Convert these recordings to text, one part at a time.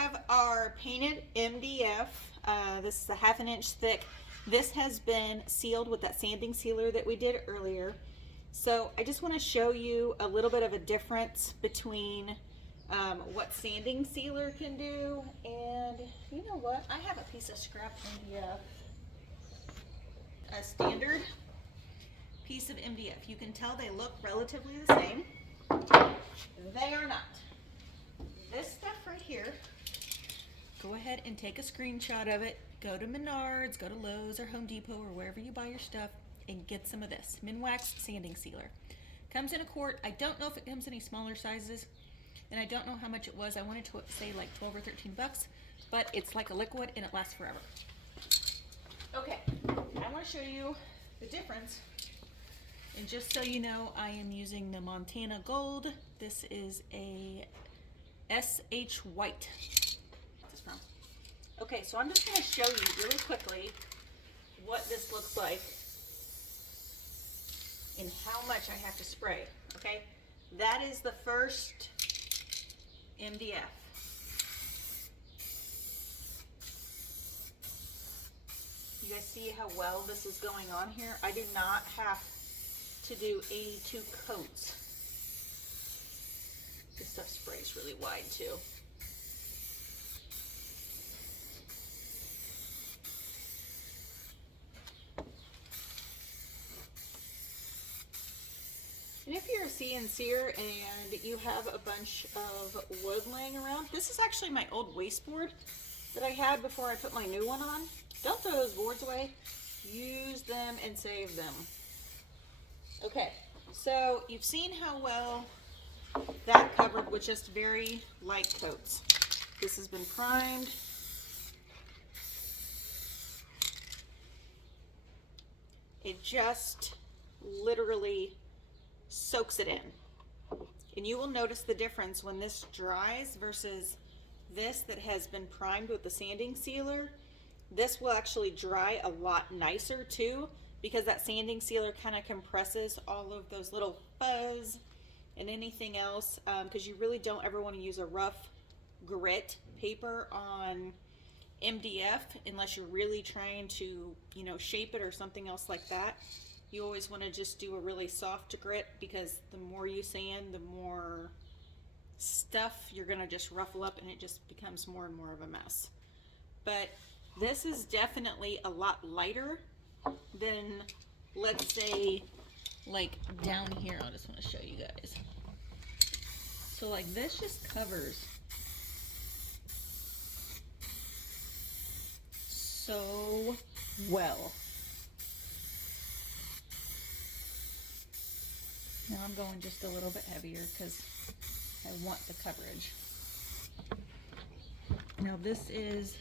have our painted MDF. This is a 1/2 inch thick. This has been sealed with that sanding sealer that we did earlier. So I just want to show you a little bit of a difference between what sanding sealer can do. And you know what? I have a piece of scrap MDF, a standard piece of MDF. You can tell they look relatively the same. They are not. This stuff right here, go ahead and take a screenshot of it. Go to Menards, go to Lowe's or Home Depot or wherever you buy your stuff and get some of this. Minwax sanding sealer. Comes in a quart. I don't know if it comes in any smaller sizes, and I don't know how much it was. I wanted to say like 12 or 13 bucks, but it's like a liquid and it lasts forever. Okay, I want to show you the difference. And just so you know, I am using the Montana Gold. This is a SH White. What's this from? Okay, so I'm just going to show you really quickly what this looks like and how much I have to spray. Okay, that is the first MDF. You guys see how well this is going on here? I do not have to do 82 coats. This stuff sprays really wide too. And if you're a CNCer and you have a bunch of wood laying around, this is actually my old wasteboard that I had before I put my new one on. Don't throw those boards away. Use them and save them. Okay, so you've seen how well that covered with just very light coats. This has been primed. It just literally soaks it in. And you will notice the difference when this dries versus this that has been primed with the sanding sealer. This will actually dry a lot nicer too, because that sanding sealer kind of compresses all of those little fuzz and anything else, because you really don't ever want to use a rough grit paper on MDF unless you're really trying to, you know, shape it or something else like that. You always want to just do a really soft grit, because the more you sand, the more stuff you're going to just ruffle up and it just becomes more and more of a mess. But this is definitely a lot lighter than, let's say, like down here. I just want to show you guys. So like this just covers so well. Now I'm going just a little bit heavier because I want the coverage. Now this is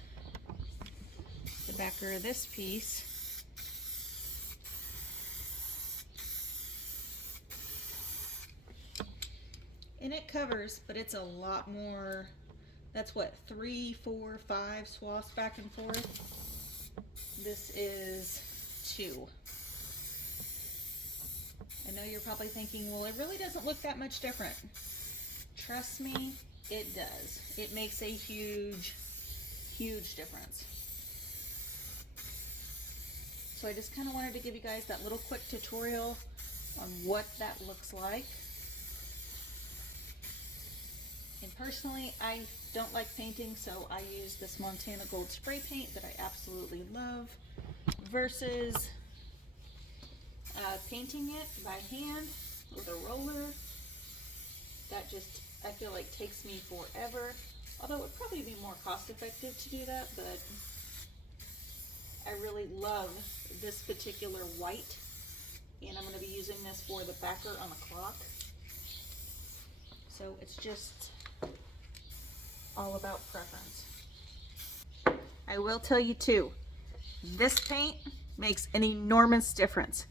the backer of this piece. And it covers, but it's a lot more. That's what, 3, 4, 5 swaths back and forth. This is 2. I know you're probably thinking, well, it really doesn't look that much different. Trust me, it does. It makes a huge, huge difference. So I just kind of wanted to give you guys that little quick tutorial on what that looks like. And personally, I don't like painting, so I use this Montana Gold spray paint that I absolutely love, versus painting it by hand with a roller. That just, I feel like, takes me forever. Although it would probably be more cost effective to do that, but I really love this particular white, and I'm going to be using this for the backer on the clock. So it's just all about preference. I will tell you too, this paint makes an enormous difference.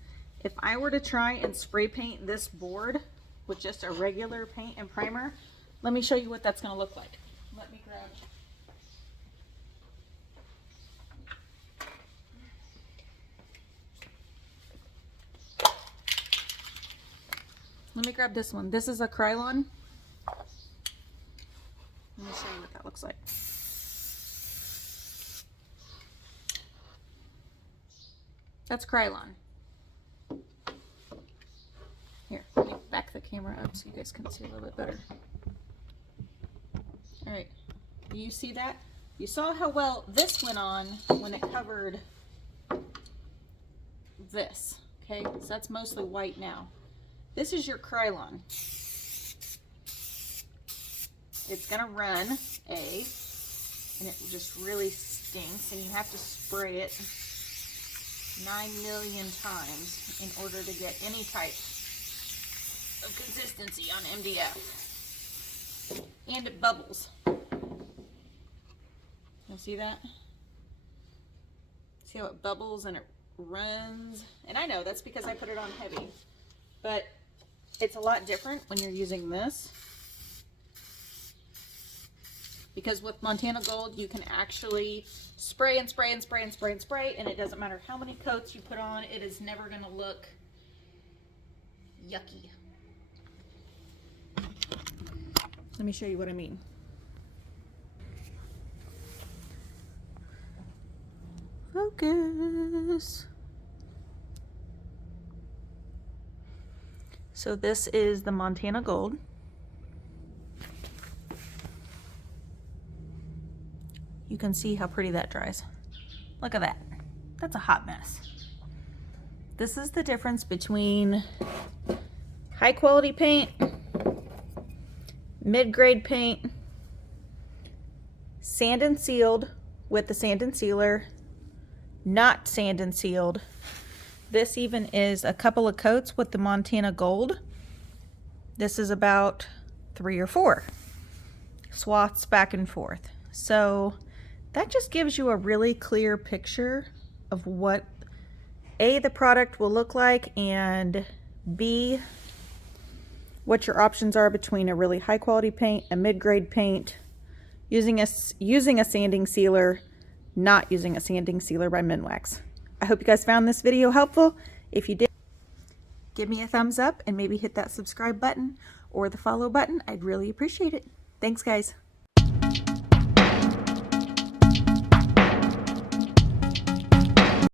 If I were to try and spray paint this board with just a regular paint and primer, let me show you what that's going to look like. Let me grab this one. This is a Krylon. Let me show you what that looks like. That's Krylon. Here, let me back the camera up so you guys can see a little bit better. All right, you see that? You saw how well this went on when it covered this, okay? So that's mostly white now. This is your Krylon. It's gonna run and it just really stinks, and you have to spray it 9 million times in order to get any type of consistency on MDF. And it bubbles. You see that? See how it bubbles and it runs? And I know that's because I put it on heavy, but it's a lot different when you're using this. Because with Montana Gold, you can actually spray and spray and spray and spray and spray, and it doesn't matter how many coats you put on, it is never gonna look yucky. Let me show you what I mean. Focus. So this is the Montana Gold. You can see how pretty that dries. Look at that. That's a hot mess. This is the difference between high quality paint, mid-grade paint, sand and sealed with the sand and sealer, not sand and sealed. This even is a couple of coats with the Montana Gold. This is about 3 or 4 swaths back and forth. So that just gives you a really clear picture of what A, the product will look like, and B, what your options are between a really high quality paint, a mid-grade paint, using a sanding sealer, not using a sanding sealer by Minwax. I hope you guys found this video helpful. If you did, give me a thumbs up and maybe hit that subscribe button or the follow button. I'd really appreciate it. Thanks, guys.